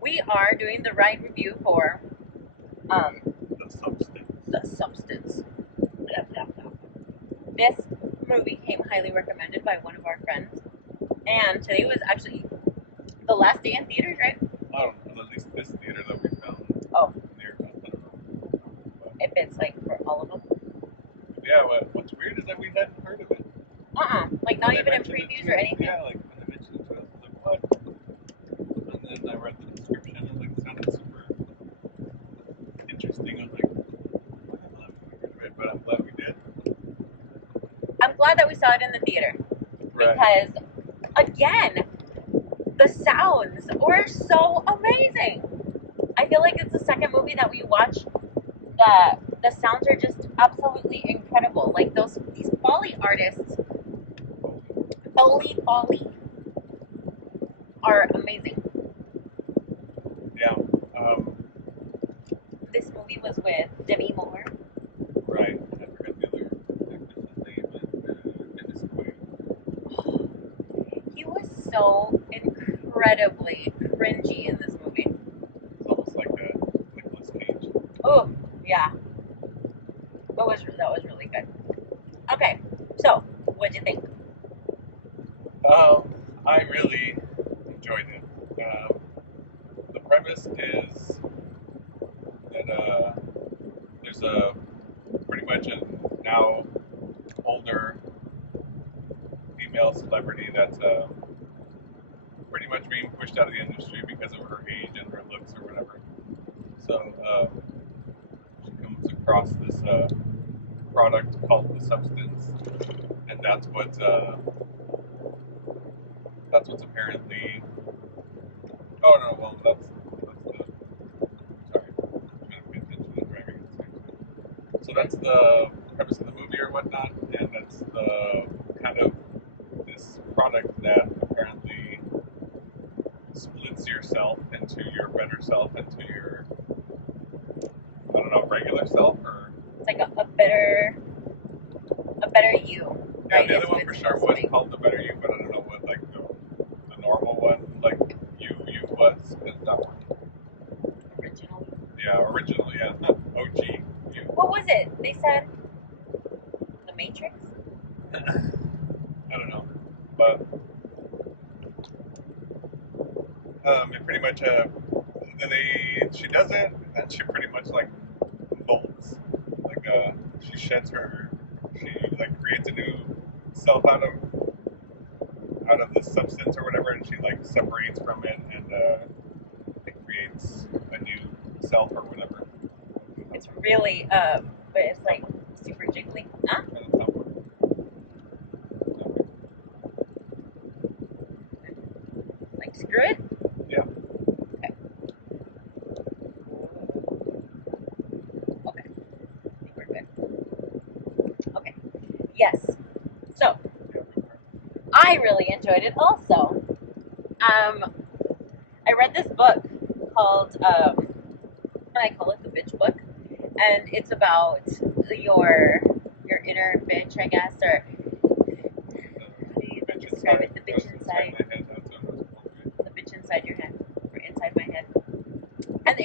We are doing the right review for um, The substance. The Substance. Blah, blah, blah. This movie came highly recommended by one of our friends, and today was actually the last day in theaters, right? Oh, well, at least this theater that we found Oh, near us. I don't know. if it's like for all of them. Yeah, what's weird is that we hadn't heard of it. Like not When they even in mentioned it previews to or us, anything. Yeah, like when they mentioned it to us, I was like, what? And then I read the description and like it sounded super interesting. I was like, why the hell haven't we heard of it? But I'm glad we did. I'm glad that we saw it in the theater Right. because, again, the sounds were so amazing. I feel like it's the second movie that we watched that the sounds are just absolutely incredible. Like these Foley artists, Foley, are amazing. Yeah. Um, This movie was with Demi Moore. right. I forgot the other actress's name in this movie. He was so incredibly cringy in this movie. It's almost like a Nicolas Cage. Oh, yeah. That was really good. Okay, so what'd you think? I really enjoyed it. The premise is that there's a pretty much a now older female celebrity that's pretty much being pushed out of the industry because of her age and her looks or whatever. So she comes across this product called the substance, and that's what's apparently. Oh no, well that's the. Sorry, I'm trying to pay attention to driving. So that's the premise of the movie or whatnot, and that's the kind of this product that apparently splits yourself into your better self, into your I don't know regular self or It's like a better you, yeah. right? The Is other what one for it's sure supposed to was be. called the better you, but I don't know what like the normal one like you was is that one. Original. Yeah, original, yeah, not OG you. What was it? They said The Matrix. I don't know, but it pretty much she does it and she pretty much like molds like she sheds her she like creates a new self out of this substance or whatever and she like separates from it and it creates a new self or whatever. It's really but it's like super jiggly. Huh? And the top one. Like screw it. Yeah. Okay. Okay. I think we're good. Okay. Yes. So I really enjoyed it also. I read this book called I call it the bitch book, and it's about your your inner bitch, I guess, or how do you even describe it? The bitch inside, the bitch inside your head, or inside my head. And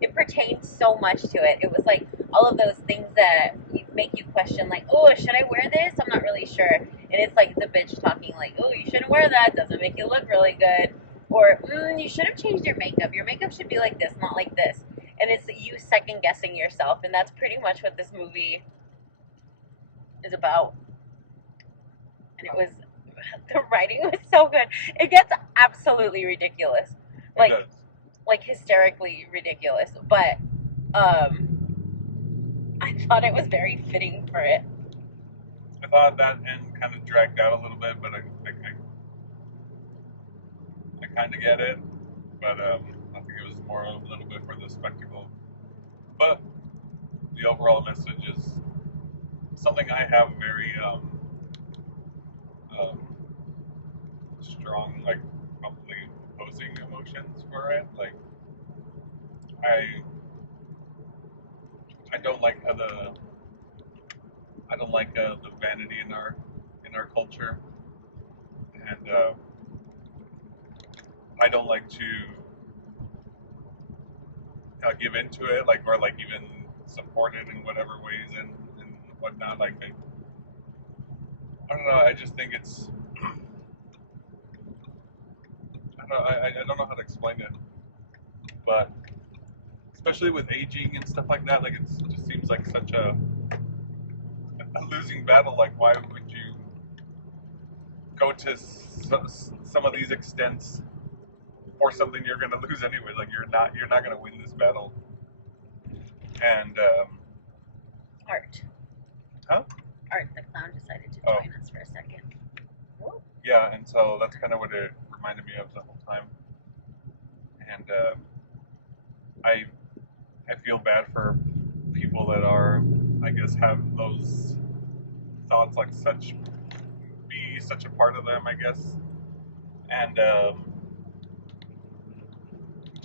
it pertained so much to it. It was like all of those things that make you question, like, oh, should I wear this? I'm not really sure. And it's like the bitch talking, like, oh, you shouldn't wear that. Doesn't make you look really good. Or, you should have changed your makeup. Your makeup should be like this, not like this. And it's you second guessing yourself. And that's pretty much what this movie is about. And it was, the writing was so good. It gets absolutely ridiculous. Like, like hysterically ridiculous. But, I thought it was very fitting for it. I thought that end kind of dragged out a little bit, but I kind of get it. But I think it was more a little bit for the spectacle. But the overall message is something I have very um, strong, like probably opposing emotions for it. Like I I don't like how I don't like the vanity in our culture, and I don't like to give into it, like, or like even support it in whatever ways and whatnot. Like, I don't know. I just think it's. I don't know. I don't know how to explain it, but especially with aging and stuff like that, like it just seems like such a losing battle. Like, why would you go to some of these extents for something you're going to lose anyway? Like, you're not going to win this battle. And Art. Huh? Art, the clown decided to join us for a second. Whoa. Yeah, and so that's kind of what it reminded me of the whole time. And I feel bad for people that are, I guess, have those thoughts like be such a part of them, I guess. And to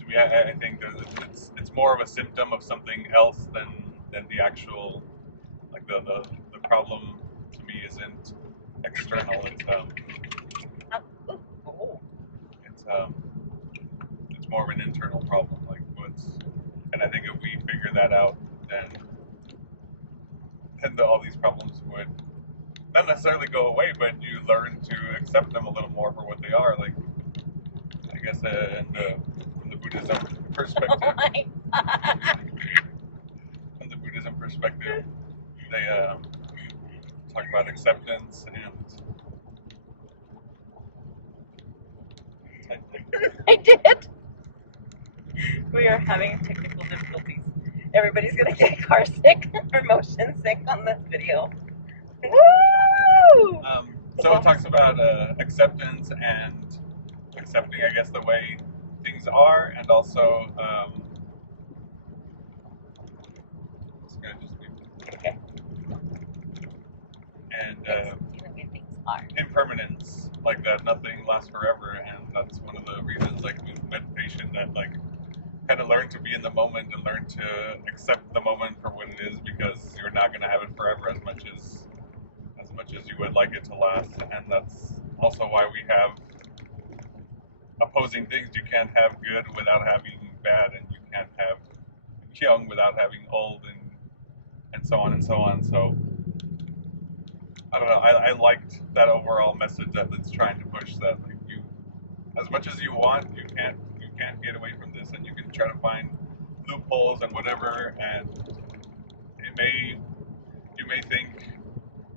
me, I think that it's more of a symptom of something else than the actual, like the problem to me isn't external. It's more of an internal problem. Like and I think if we figure that out, then all these problems would not necessarily go away, but you learn to accept them a little more for what they are. Like, I guess from the Buddhism perspective, Oh my God. from the Buddhism perspective, they talk about acceptance I did. We are having technical difficulties. Everybody's gonna get car sick or motion sick on this video. Woo! So it talks about acceptance and accepting, I guess, the way things are, and also it's gonna just be okay. And the way things are. Impermanence, like that nothing lasts forever, and that's one of the reasons, like with meditation, that like kind of learn to be in the moment and learn to accept the moment for what it is, because you're not going to have it forever as much as you would like it to last. And that's also why we have opposing things. You can't have good without having bad, and you can't have young without having old, and so on and so on. So I don't know. I liked that overall message that it's trying to push, that like you, as much as you want, you can't get away from this, and you can try to find loopholes and whatever, and you may think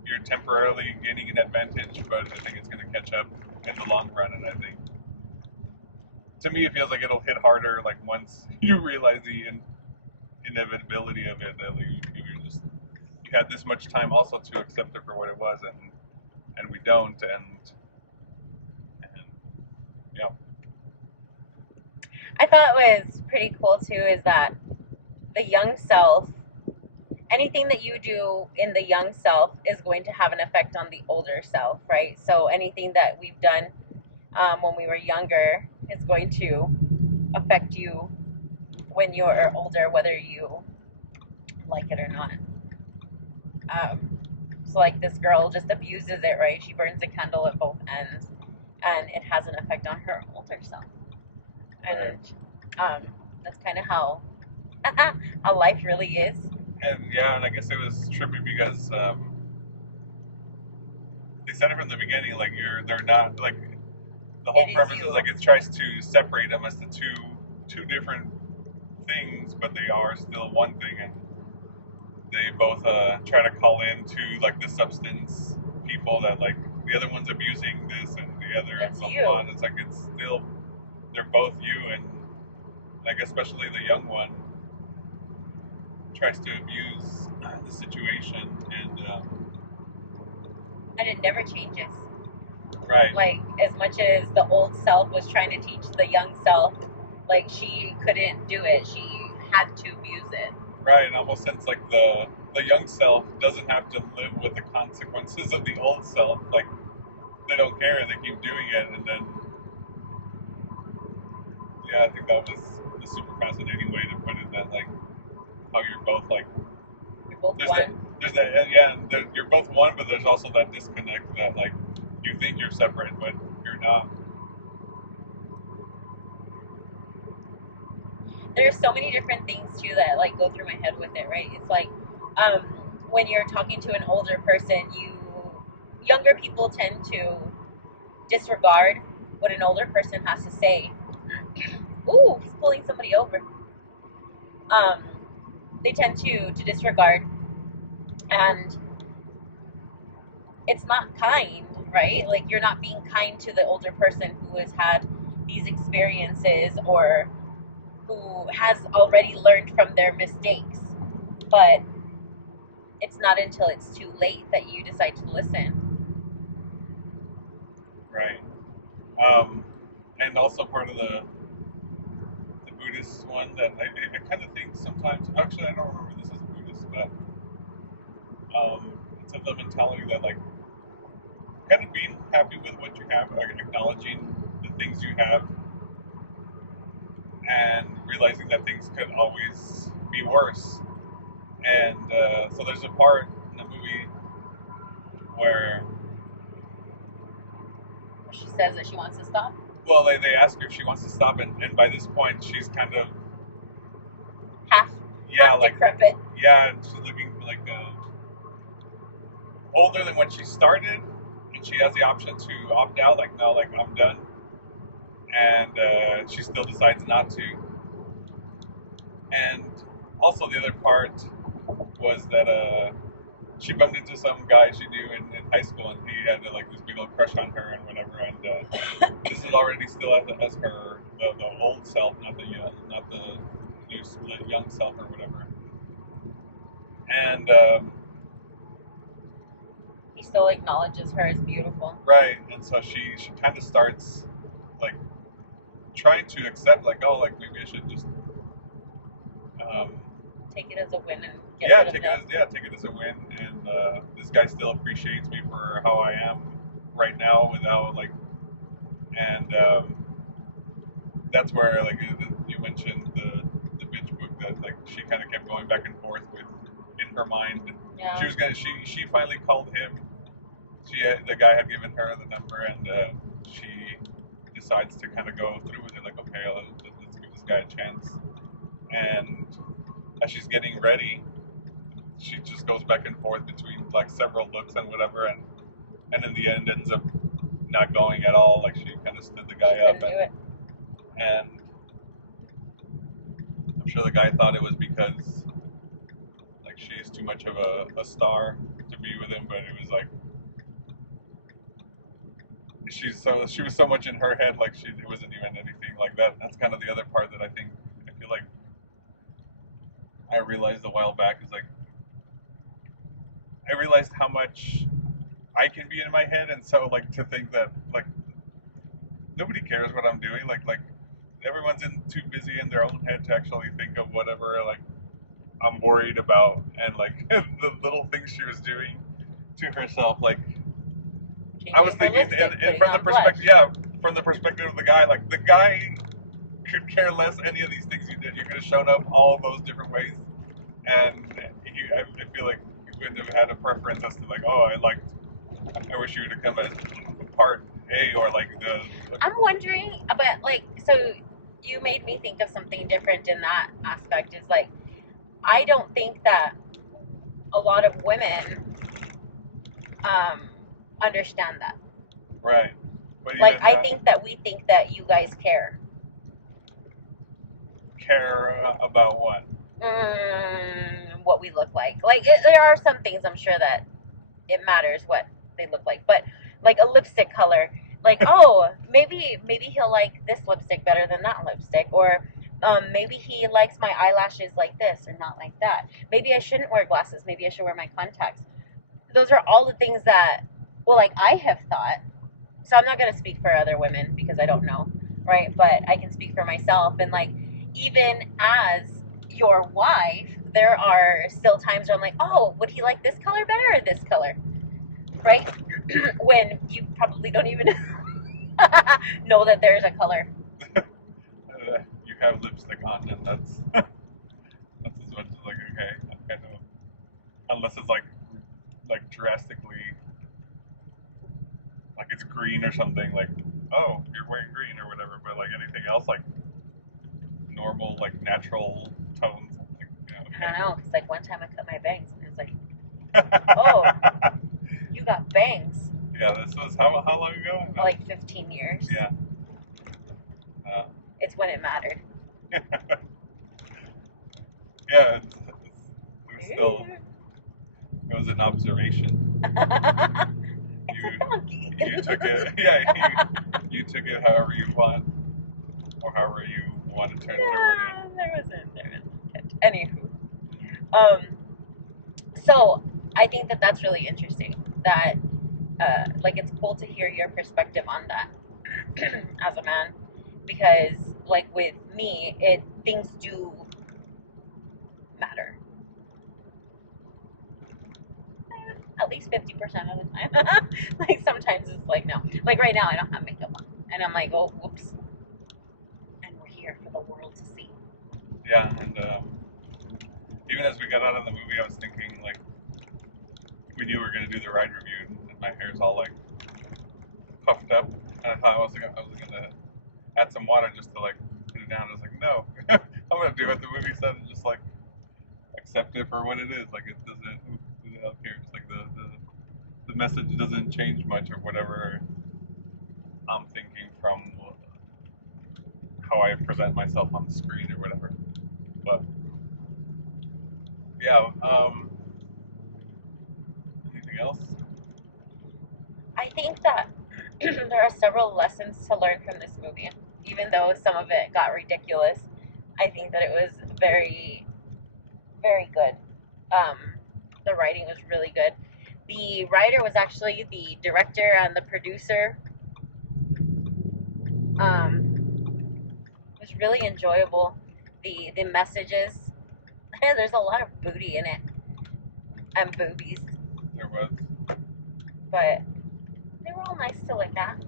you're temporarily gaining an advantage, but I think it's going to catch up in the long run. And I think, to me, it feels like it'll hit harder like once you realize the inevitability of it, that you had this much time also to accept it for what it was, and we don't, and yeah. I thought was pretty cool too is that the young self, anything that you do in the young self is going to have an effect on the older self, right? So anything that we've done when we were younger is going to affect you when you're older, whether you like it or not. So like this girl just abuses it, right? She burns a candle at both ends, and it has an effect on her older self. And that's kind of how life really is. And yeah, and I guess it was trippy because they said it from the beginning, like they're not, like, the whole premise is like it tries to separate them as the two different things, but they are still one thing, and they both try to call in to like the substance people that like the other one's abusing this, and the other one. It's like it's still, they're both you, and like especially the young one tries to abuse the situation, and it never changes. Right. Like, as much as the old self was trying to teach the young self, like, she couldn't do it. She had to abuse it. Right, and almost since, like, the young self doesn't have to live with the consequences of the old self. Like, they don't care, they keep doing it, and then, yeah, I think that was a super fascinating way to put it, that, like, how you're both, like, you're both one. You're both one, but there's also that disconnect that, like, you think you're separate, but you're not. there's so many different things too that like go through my head with it, right? It's like um, when you're talking to an older person, younger people tend to disregard what an older person has to say. Ooh, he's pulling somebody over. Um, they tend to disregard, and it's not kind, right? Like you're not being kind to the older person who has had these experiences or who has already learned from their mistakes. But it's not until it's too late that you decide to listen. Right. And also part of the Buddhist one that I kind of think sometimes. Actually, I don't remember this as Buddhist, but it's of the mentality that like kind of being happy with what you have, like acknowledging the things you have, and realizing that things could always be worse. And so there's a part in the movie where, She says that she wants to stop. well, they ask her if she wants to stop, and by this point she's kind of Half, yeah, half like decrepit. yeah, and she's looking like older than when she started, and she has the option to opt out, like no, like I'm done, and she still decides not to. And also the other part was that she bumped into some guy she knew in high school, and he had like this big old crush on her and whatever. And this is already still as her the old self, not the new split young self or whatever. And He still acknowledges her as beautiful. right, and so she kind of starts like trying to accept, like, oh, like maybe I should just um, Take it as a win and get rid of them. take it as a win. And this guy still appreciates me for how I am right now, without like, and that's where like you mentioned the bitch book, that like she kind of kept going back and forth with in her mind. Yeah. She finally called him. The guy had given her the number, and she decides to kind of go through with it, like, okay, let's give this guy a chance. And as she's getting ready, she just goes back and forth between like several looks and whatever, and in the end ends up not going at all. Like she kind of stood the guy up, and I'm sure the guy thought it was because like she's too much of a star to be with him, but it was like she was so much in her head, like it wasn't even anything like that. That's kind of the other part that I feel like I realized a while back, is like I realized how much I can be in my head, and so like to think that like nobody cares what I'm doing, like everyone's too busy in their own head to actually think of whatever like I'm worried about, and like the little things she was doing to herself, like I was thinking, and from the perspective, from the perspective of the guy, like the guy could care less any of these things you did. You could have shown up all those different ways, and I feel like he wouldn't have had a preference as to like, oh, I wish you would have come as part A, or like the. I'm wondering, but like, so you made me think of something different in that aspect. Is like, I don't think that a lot of women understand that. Right. But like, I think that we think that you guys care. Care about what? What we look like. Like, there are some things I'm sure that it matters what they look like, but like a lipstick color, like, oh, maybe he'll like this lipstick better than that lipstick, or maybe he likes my eyelashes like this or not like that. Maybe I shouldn't wear glasses. Maybe I should wear my contacts. Those are all the things that, well, like I have thought. So I'm not going to speak for other women because I don't know, right? But I can speak for myself. And like, even as your wife, there are still times where I'm like, oh, would he like this color better or this color? Right? When you probably don't even know that there's a color. You have lipstick on, and that's as much as like, okay, I know. Unless it's like drastically, like it's green or something, like, oh, you're wearing green or whatever. But like anything else, like normal like natural tones. Like, yeah, I don't know, because like one time I cut my bangs and it was like, okay. oh, you got bangs. Yeah, this was how long ago? No. Like 15 years. Yeah. It's when it mattered. Yeah, it was still, it was an observation. It's a donkey. You took it, yeah, you took it however you want, or however you wanted to interpret Yeah, there wasn't. Anywho, so I think that that's really interesting. That, like, it's cool to hear your perspective on that as a man, because, like, with me, things do matter. At least 50% of the time. Like, sometimes it's like, no. Like, right now, I don't have makeup on. And I'm like, oh, whoops. And we're here for the world to see. Yeah, and even as we got out of the movie, I was thinking, like, we knew we were going to do the ride review, and my hair's all, like, puffed up. And I thought I was going to add some water just to, like, put it down. I was like, no. I'm going to do what the movie said and just, like, accept it for what it is. Like, it doesn't, who the hell cares? Like, the message doesn't change much or whatever I'm thinking from how I present myself on the screen or whatever. But yeah, anything else? I think that there are several lessons to learn from this movie. Even though some of it got ridiculous, I think that it was very, very good. The writing was really good. The writer was actually the director and the producer. It was really enjoyable. The messages. There's a lot of booty in it and boobies, There was. but they were all nice to look at.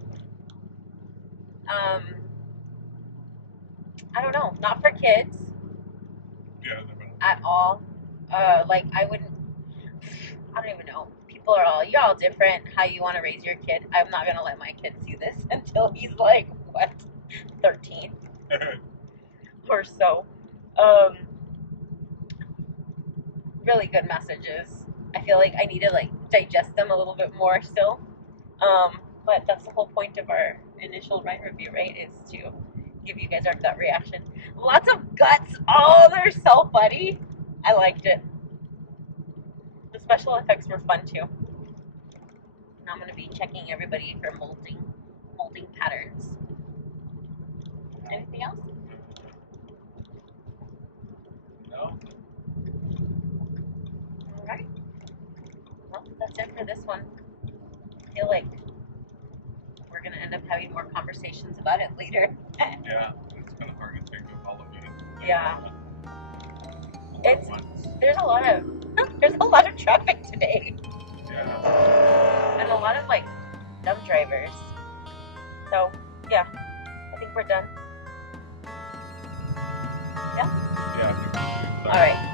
I don't know, not for kids Yeah, there was. at all. Like I wouldn't. I don't even know. People are all, you're all different. How you want to raise your kid? I'm not gonna let my kid see this until he's like what, 13 or so. Really good messages. I feel like I need to like digest them a little bit more still. But that's the whole point of our initial ride review, right? Is to give you guys our gut reaction. Lots of guts. Oh, they're so funny. I liked it. The special effects were fun too. And I'm gonna be checking everybody for molding patterns. Anything else? No? Alright. Well, that's it for this one. I feel like we're gonna end up having more conversations about it later. Yeah, it's kind of hard to think of all of it. Yeah. It's There's a lot of traffic today. Yeah. And a lot of like dumb drivers. So yeah, I think we're done. Yeah? Yeah, I think so. Alright.